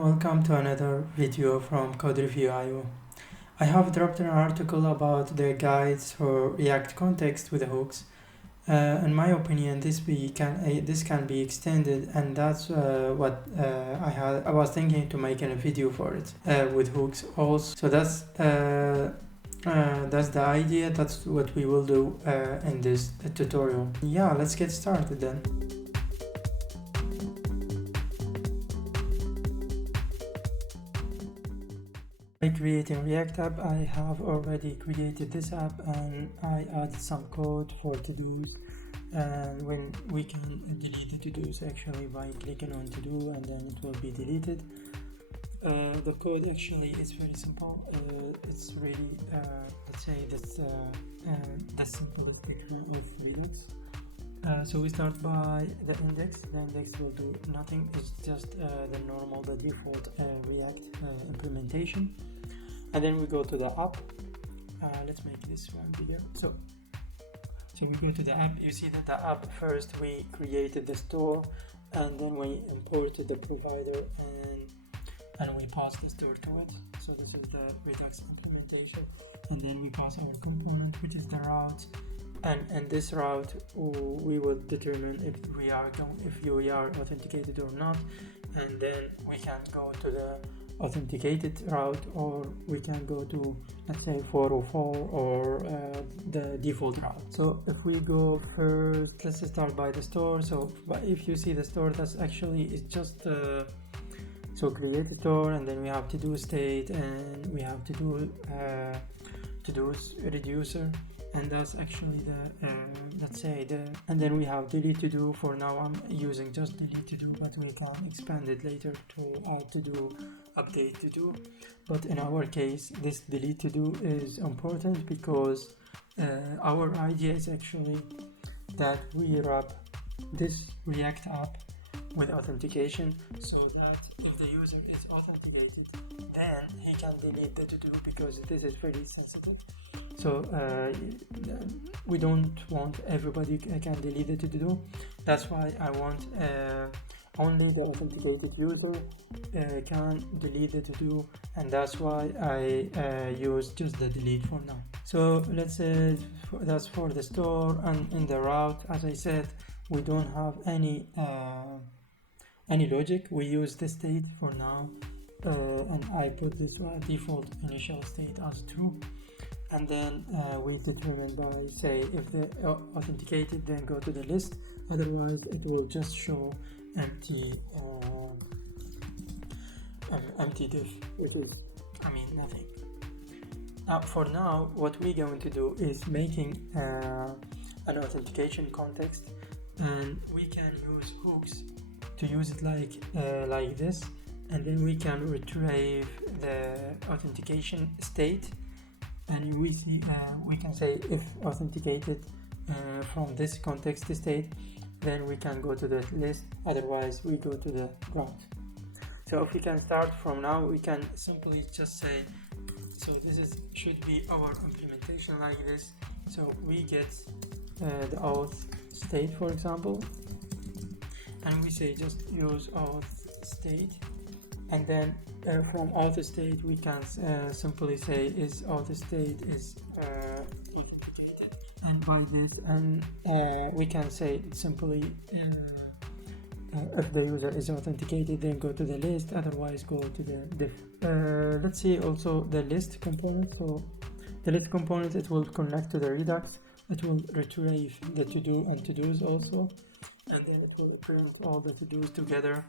Welcome to another video from Code Review.io. I have dropped an article about the guides for React context with the hooks. In my opinion, this can be extended, and that's what I was thinking to make a video for it with hooks also. So that's the idea. That's what we will do in this tutorial. Yeah, let's get started then. By creating React app, I have already created this app and I added some code for to-dos, and when we can delete the to-dos actually by clicking on to-do, and then it will be deleted. The code actually is very simple. It's really let's say that's the simplest version of Redux. So we start by the index. The index will do nothing. It's just the default React implementation. And then we go to the app. Let's make this one bigger. So we go to the app. You see that the app, first we created the store, and then we imported the provider, and we pass the store to it. So this is the Redux implementation, and then we pass our component, which is the route. And in this route, we will determine if we are authenticated or not, and then we can go to the authenticated route, or we can go to, let's say, 404 or the default route. So if we go first, let's start by the store. So if you see the store, that's actually it's just so create a store, and then we have to do state, and we have to do reducer. And that's actually and then we have delete to do. For now I'm using just delete to do, but we can expand it later to add to do, update to do. But in our case, this delete to do is important because our idea is actually that we wrap this React app with authentication, so that if the user is authenticated, then he can delete the to do, because this is very sensitive. So we don't want everybody can delete the to do. That's why I want only the authenticated user can delete the to do, and that's why I use just the delete for now. So let's say that's for the store. And in the route, as I said, we don't have any logic. We use the state for now, and I put this default initial state as true. And then we determine by, say, if the authenticated, then go to the list. Otherwise it will just show empty div, which is nothing. Now for now, what we're going to do is making an authentication context, and we can use hooks to use it like this, and then we can retrieve the authentication state. And we see we can say if authenticated from this context state, then we can go to the list. Otherwise we go to the route. So if we can start from now, we can simply just say, so this should be our implementation like this. So we get the auth state, for example, and we say just use auth state, and then from auth state we can simply say is auth state is authenticated, and by this, and we can say simply if the user is authenticated, then go to the list. Otherwise go to the diff. Let's see also the list component. So the list component, it will connect to the Redux. It will retrieve the to do and to dos also, and then it will print all the to dos together.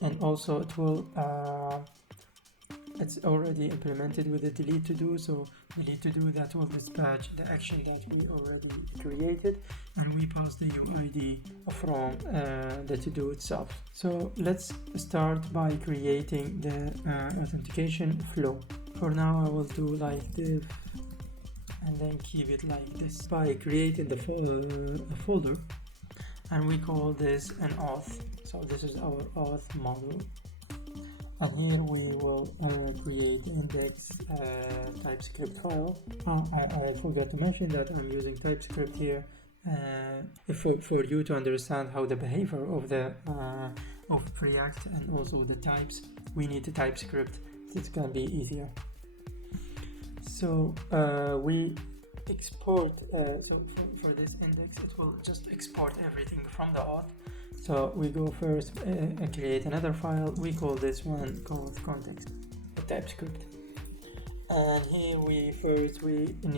And also it will it's already implemented with the delete to do. So delete to do, that will dispatch the action that we already created, and we pass the UID from the to do itself. So let's start by creating the authentication flow. For now I will do like div, and then keep it like this by creating the folder, and we call this an auth. So this is our auth module, and here we will create index TypeScript file. I forgot to mention that I'm using TypeScript here for you to understand how the behavior of the of React and also the types, we need a TypeScript. It can be easier. So we export, so for this index it will just export everything from the auth. So we go first create another file. We call this one called context, a TypeScript. And here we need wait, let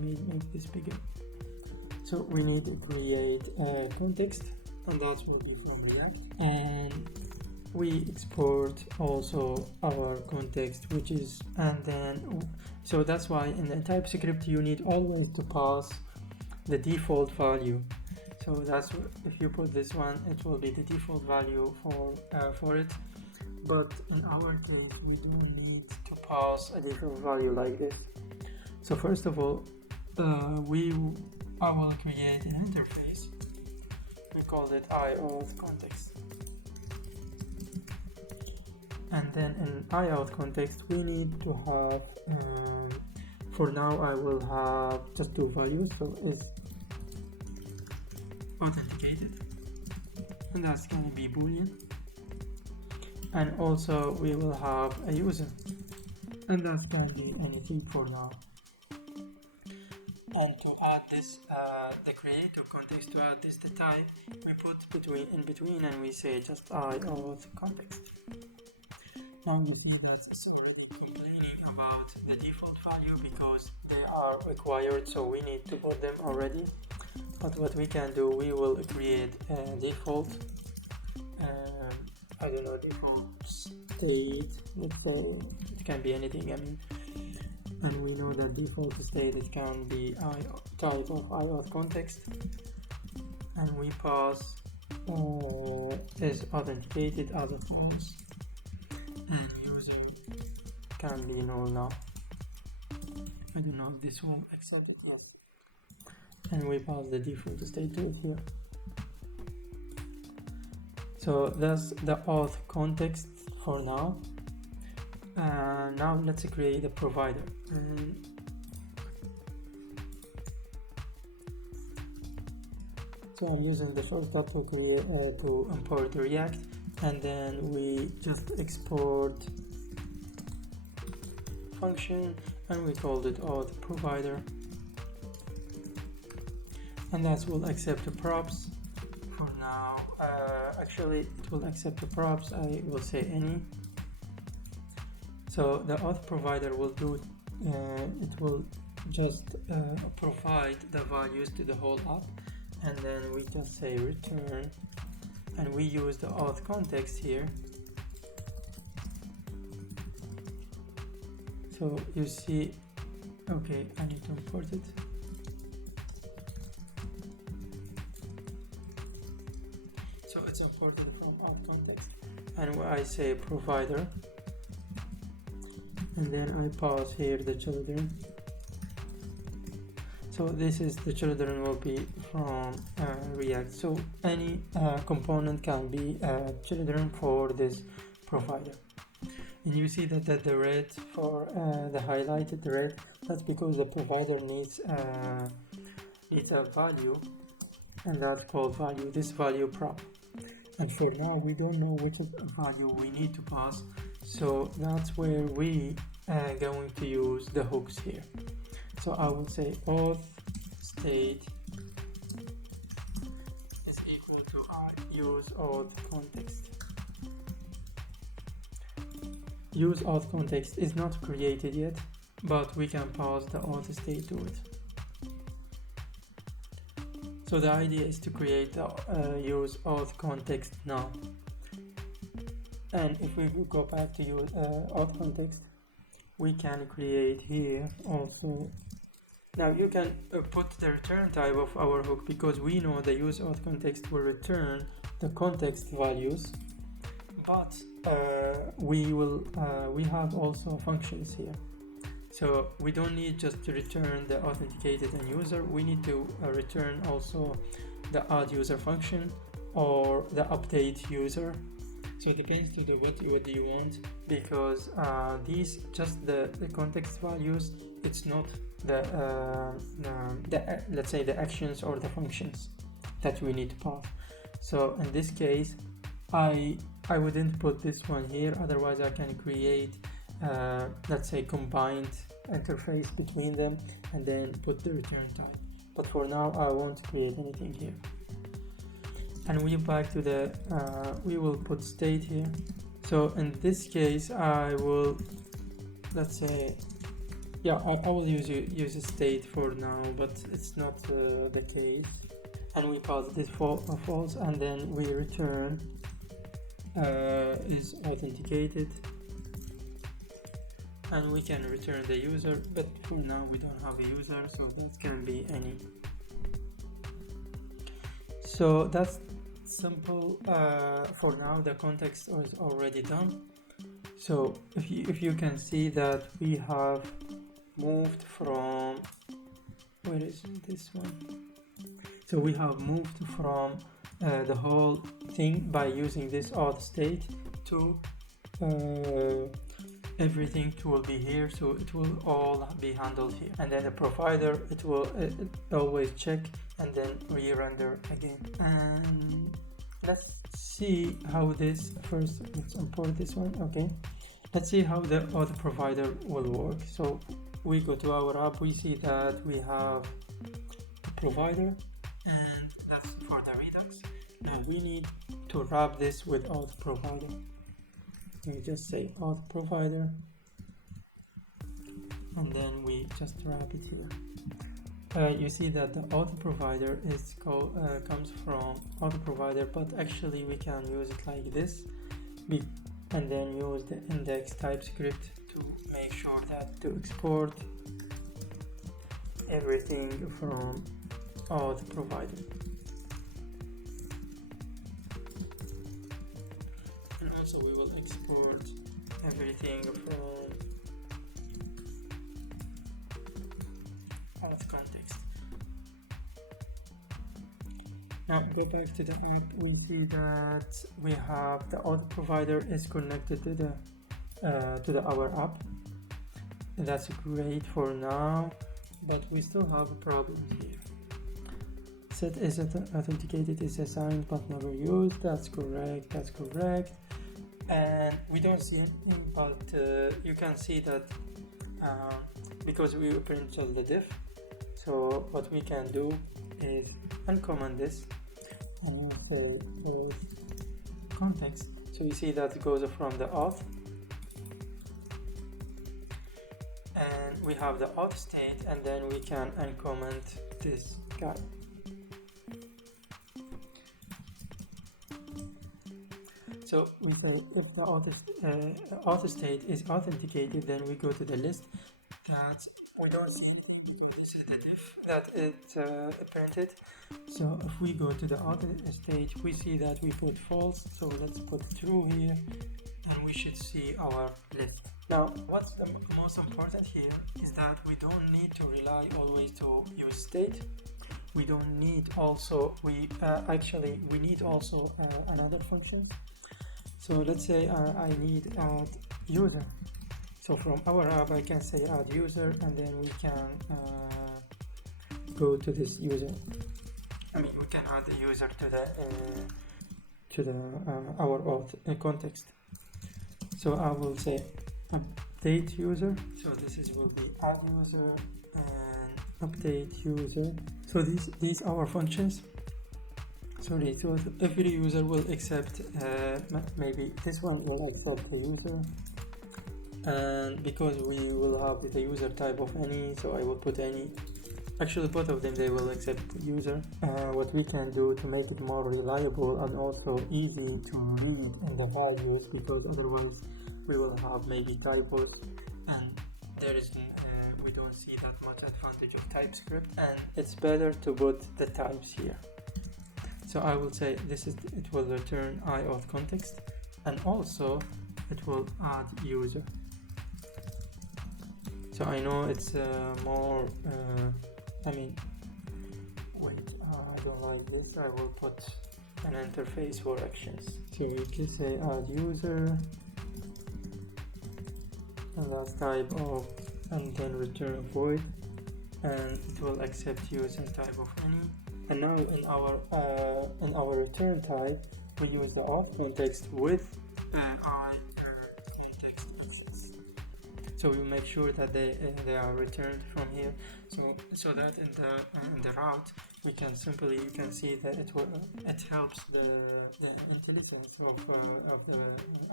me make this bigger. So we need to create a context, and that will be from React. And we export also our context, which is, and then so that's why in the TypeScript you need always to pass the default value. So that's, if you put this one, it will be the default value for it. But in our case, we don't need to pass a default value like this. So first of all, I will create an interface. We call it IAuth context. And then in IAuth context, we need to have, for now I will have just two values. So it's authenticated, and that's going to be Boolean. And also we will have a user, and that's going to be anything for now. And to add this, the creator context, to add this, the type, we put in between, and we say just IAuth context. Now you see that it's already complaining about the default value because they are required, so we need to put them already. But what we can do, we will create a default, I don't know, default state. It can be anything, I mean. And we know that default state, it can be type of IAuth context. And we pass is authenticated as a false. And user can be null now. I don't know if this will accept it, yes. And we pass the default state to it here. So that's the auth context for now. Now let's create a provider. So I'm using the shortcut to import React, and then we just export function, and we called it auth provider, and that will accept the props for now. Actually it will accept the props, I will say any. So the auth provider will do, it will just provide the values to the whole app, and then we just say return, and we use the auth context here. So you see, okay, I need to import it. So it's imported from auth context, and I say provider, and then I pass here the children. So this is the children will be from React. So any component can be children for this provider. And you see that the red for the highlighted red, that's because the provider needs a value, and that's called value, this value prop. And for now we don't know which value we need to pass, so that's where we are going to use the hooks here. So I will say auth state is equal to use auth context. Use auth context is not created yet, but we can pass the auth state to it. So the idea is to create the use auth context now. And if we go back to use auth context, we can create here also. Now you can put the return type of our hook, because we know the use auth context will return the context values, but we have also functions here. So we don't need just to return the authenticated and user, we need to return also the add user function or the update user. So it depends to what do you want, because these just the context values, it's not the let's say the actions or the functions that we need to pass. So in this case I wouldn't put this one here, otherwise I can create let's say combined interface between them and then put the return type. But for now I won't create anything here. And we back to the we will put state here. So in this case I will, let's say, yeah, I will use a state for now, but it's not the case. And we pass this false, and then we return is authenticated, and we can return the user, but for now we don't have a user, so that can be any. So that's simple. For now the context is already done. So if you can see that we have moved from, where is this one? So we have moved from the whole thing by using this auth state to everything will be here, so it will all be handled here. And then the provider, it will always check and then re-render again. And let's see how this, first let's import this one. Okay, let's see how the auth provider will work. So we go to our app, we see that we have a provider, and that's for the Redux. Now we need to wrap this with auth provider. We just say auth provider, and then we just wrap it here. You see that the auth provider is called comes from auth provider, but actually we can use it like this, and then use the index TypeScript to make sure that to export everything from auth provider. And also we will export everything from auth context. Now go back to the app, we see that we have the auth provider is connected to the our app, and that's great for now, but we still have a problem here. Set is authenticated is assigned but never used. That's correct, and we don't see anything, but you can see that because we printed the diff. So what we can do is uncomment this and say context. So you see that it goes from the auth, and we have the auth state, and then we can uncomment this guy. So we say if the auth state is authenticated, then we go to the list that we don't see anything because this is the diff that it printed. So if we go to the auth state, we see that we put false, so let's put true here, and we should see our list. Now what's the most important here is that we don't need to rely always to use state. We don't need also, we need also another functions. So let's say I need add user. So from our app I can say add user, and then we can go to this user. We can add the user to the our auth context. So I will say update user. So this will be add user and update user. So these are our functions. Sorry, so every user will accept, maybe this one will accept the user, and because we will have the user type of any, so I will put any. Actually both of them, they will accept the user. What we can do to make it more reliable and also easy to read in the values, because otherwise we will have maybe typos, and there is we don't see that much advantage of TypeScript, and it's better to put the types here. So I will say it will return auth context, and also it will add user. So I know it's more wait, I don't like this. I will put an interface for actions. So you can say add user, and last type of, and then return void, and it will accept user type of any. And now in our return type we use the auth context with I context access. So we make sure that they are returned from here. So that in the route we can simply, you can see that it helps the intelligence of the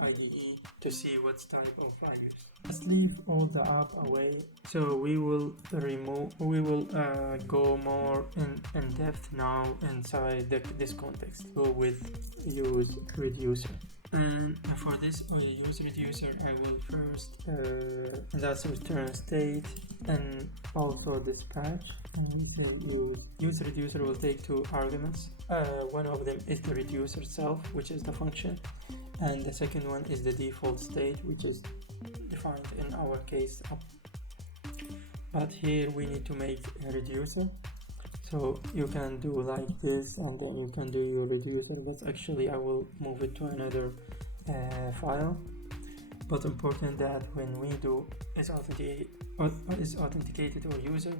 IDE to see what type of values. Let's leave all the app away. So we will go more in depth now inside this context. Go with use reducer. And for this use reducer, I will first that's return state and also dispatch. And use reducer will take two arguments. One of them is the reducer itself, which is the function, and the second one is the default state, which is defined in our case up. But here we need to make a reducer. So you can do like this, and then you can do your reducer, but actually I will move it to another file. But important that when we do is authenticated or user,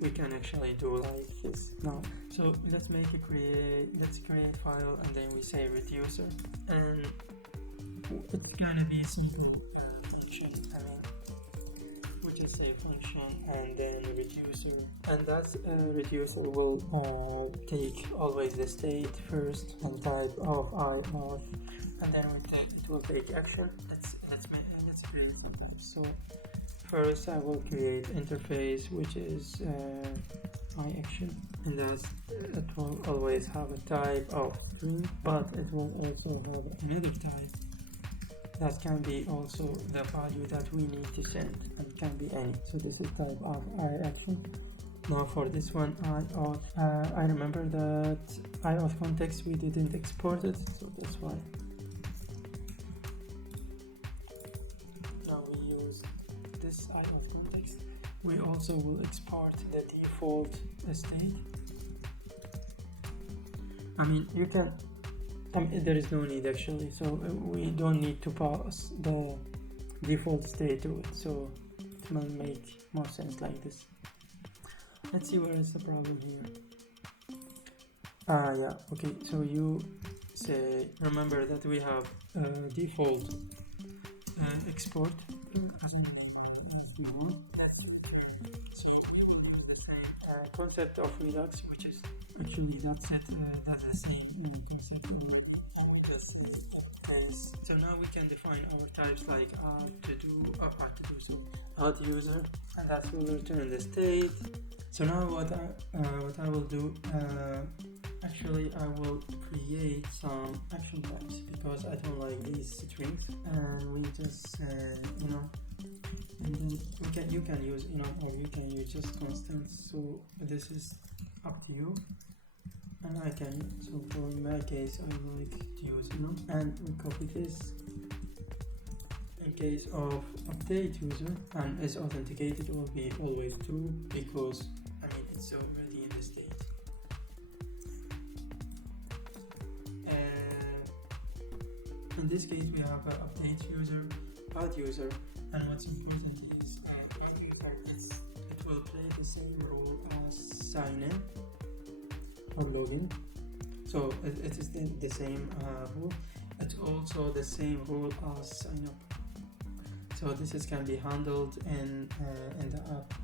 we can actually do like this now. So let's create file, and then we say reducer, and it's gonna be simple function. We just say function and then reducer, and that reducer will take always the state first and type of IR, and then it will take action. Let's create some types. So first I will create interface, which is iAction, and it will always have a type of string, but it will also have another type that can be also the value that we need to send, and can be any. So this is type of iAction. Now for this one, I remember that iAuth context we didn't export it, so that's why. Now we use this iAuth context. We also will export the default state. You can. There is no need actually, so we don't need to pass the default state to it, so it will make more sense like this. Let's see where is the problem here. Yeah, okay, so you say, remember that we have default export as default. So we will use the same concept of Redux, which is actually that's the same concept. So now we can define our types like add user, and that will return the state. So now what I will do, actually I will create some action types because I don't like these strings, and we just and then you can use or you can use just constants. So this is up to you. And I can, so for my case I like to use and we copy this. In case of update user and is authenticated, will be always true because it's already in the state. In this case we have an update user, add user, and what's important is it will play the same role as sign in or login. So it is the same rule. It's also the same rule as sign up. So this can be handled in the app.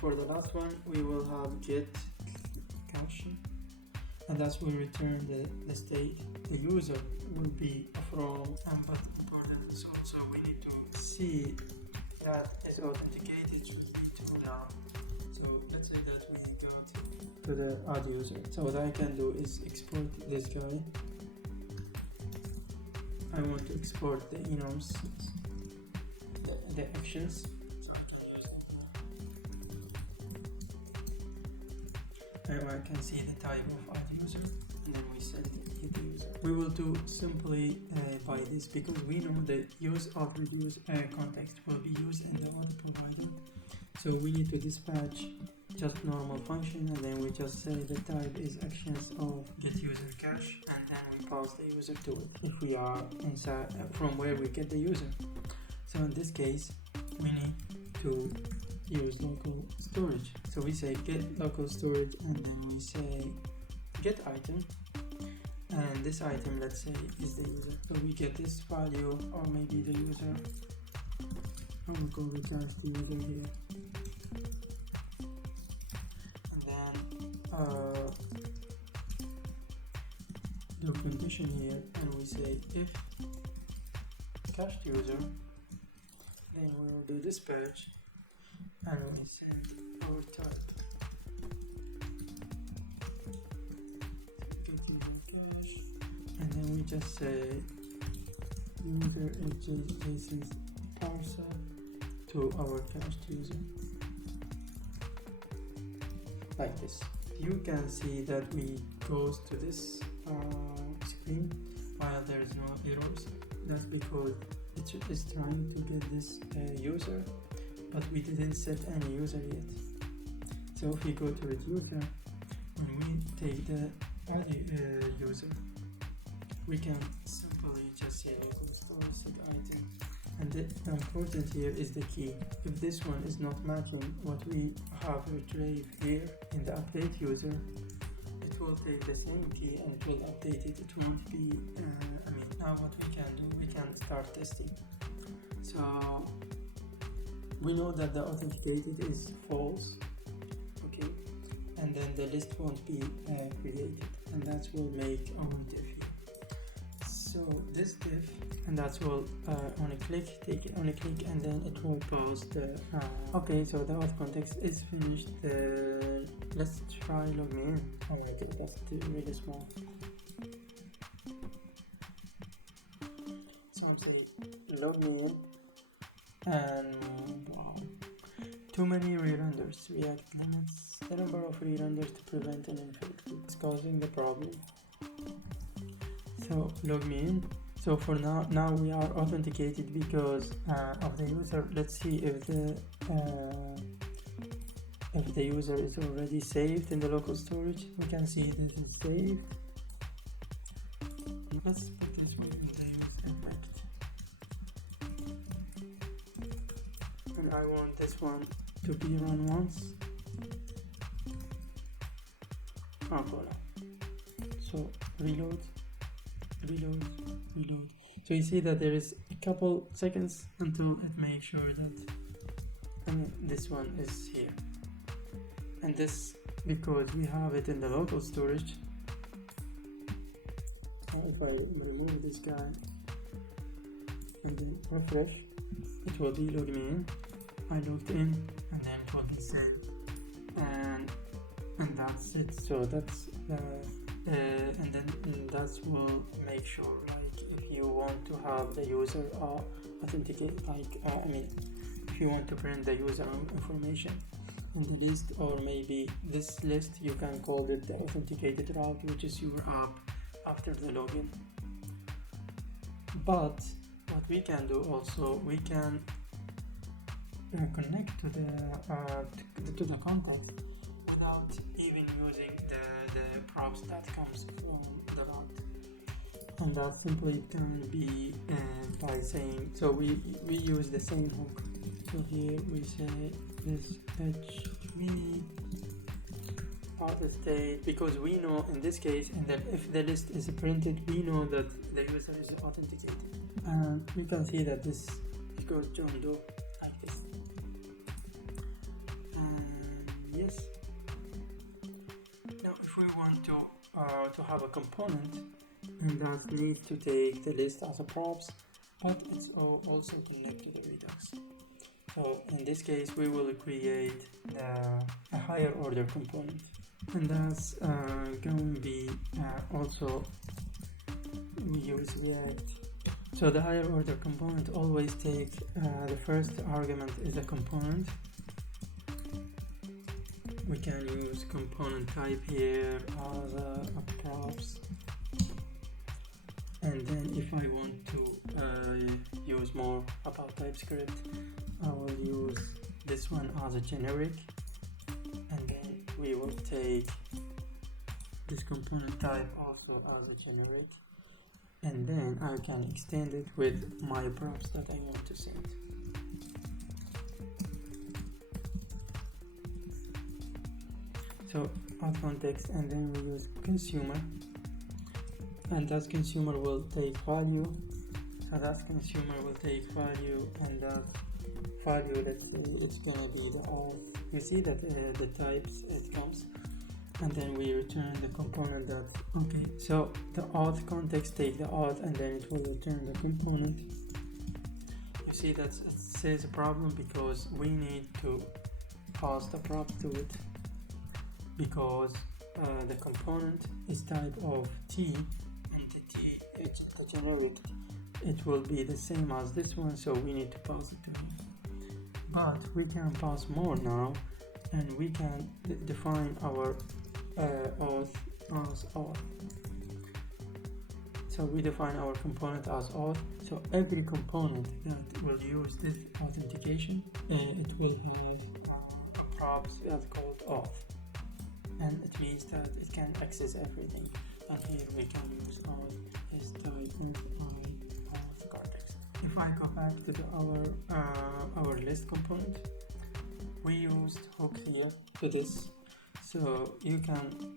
For the last one, we will have get cache, and that will return the state. The user will be from, but important is also we need to see that is authenticated should be to down. So let's say that we go to the add user. So what I can do is export this guy. I want to export the enums, the actions. So I can see the type of add user, and then we set the user. We will do simply by this because we know the use of reduce context will be used in the auth provider. So we need to dispatch just normal function, and then we just say the type is actions of get user cache, and then we pass the user to it if we are inside from where we get the user. So in this case we need to use local storage. So we say get local storage, and then we say get item, and this item, let's say, is the user. So we get this value, or maybe the user. I will call it just the user here. And then documentation here, and we say if cached user, then we'll do dispatch, and we set our type. And then we just say user adjacencies parser to our cached user, like this. You can see that we goes to this screen while there is no errors. That's because it is trying to get this user, but we didn't set any user yet. So if we go to its user, when we take the user, we can simply just say local store set item. And the important here is the key. If this one is not matching what we have retrieved here in the update user, it will take the same key and it will update it. It won't be, now what we can do, we can start testing. So we know that the authenticated is false, okay, and then the list won't be created, and that will make our diff here. So this diff, and that's all on a click, take it on a click, and then it will post the okay, so the auth context is finished. Let's try log me in. That's really small. So I'm saying log me in, and wow, too many re-renders. React limits the number of re-renders to prevent an infection. It's causing the problem. So log me in. So for now we are authenticated because of the user. Let's see if the user is already saved in the local storage. We can see this is saved. Let's put this one in the user effect, and I want this one to be run once. Oh, voila. So reload. So you see that there is a couple seconds until it makes sure that this one is here, and this because we have it in the local storage. If I remove this guy and then refresh, it will be log me in. I logged in, and then it will be saved, and that's it. So that's and then that will make sure, like, if you want to have the user authenticate, like if you want to print the user information in the list, or maybe this list, you can call it the authenticated route, which is your app after the login. But what we can do also, we can connect to the context without even using the props that comes from the route, and that simply can be by saying, so we use the same hook. So here we say this HV auth state, because we know in this case, and that if the list is printed, we know that the user is authenticated, and we can see that this goes John Doe like this. Yes. Now if we want to have a component, and that needs to take the list as a props, but it's also connected to the Redux. So in this case we will create a higher order component, and that's going to be also we use React. So the higher order component always take the first argument is a component. We can use component type here as a props, and then if I want to use more about TypeScript, I will use this one as a generic, and then we will take this component type also as a generic, and then I can extend it with my props that I want to send. So auth context, and then we use consumer, and that consumer will take value. So that consumer will take value, and that value, let's say it's gonna be the auth. You see that the types it comes, and then we return the component that, okay, so the auth context take the auth, and then it will return the component. You see that it says a problem because we need to pass the prop to it, because the component is type of T, and the T, the generic, it will be the same as this one, so we need to pass it to it. But we can pass more now, and we can define our auth as auth. So we define our component as auth. So every component that will use this authentication, it will have props that's called auth, and it means that it can access everything. And here we can use auth as type auth context. If I go back to our list component, we used hook here for this, so you can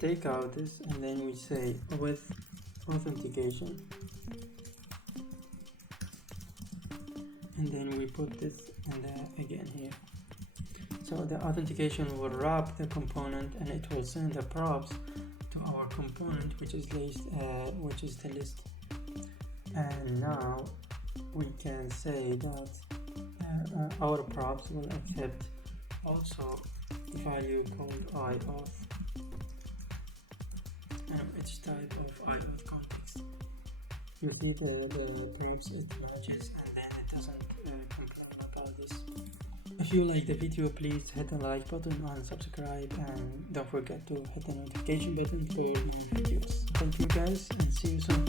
take out this, and then we say with authentication, and then we put this again here. So the authentication will wrap the component, and it will send the props to our component, which is the list. And now we can say that our props will accept also the value called iAuth, and each type of iAuth context. You see the props it matches, and then it doesn't complain about this. If you like the video, please hit the like button and subscribe, and don't forget to hit the notification button for more videos. Thank you guys, and see you soon.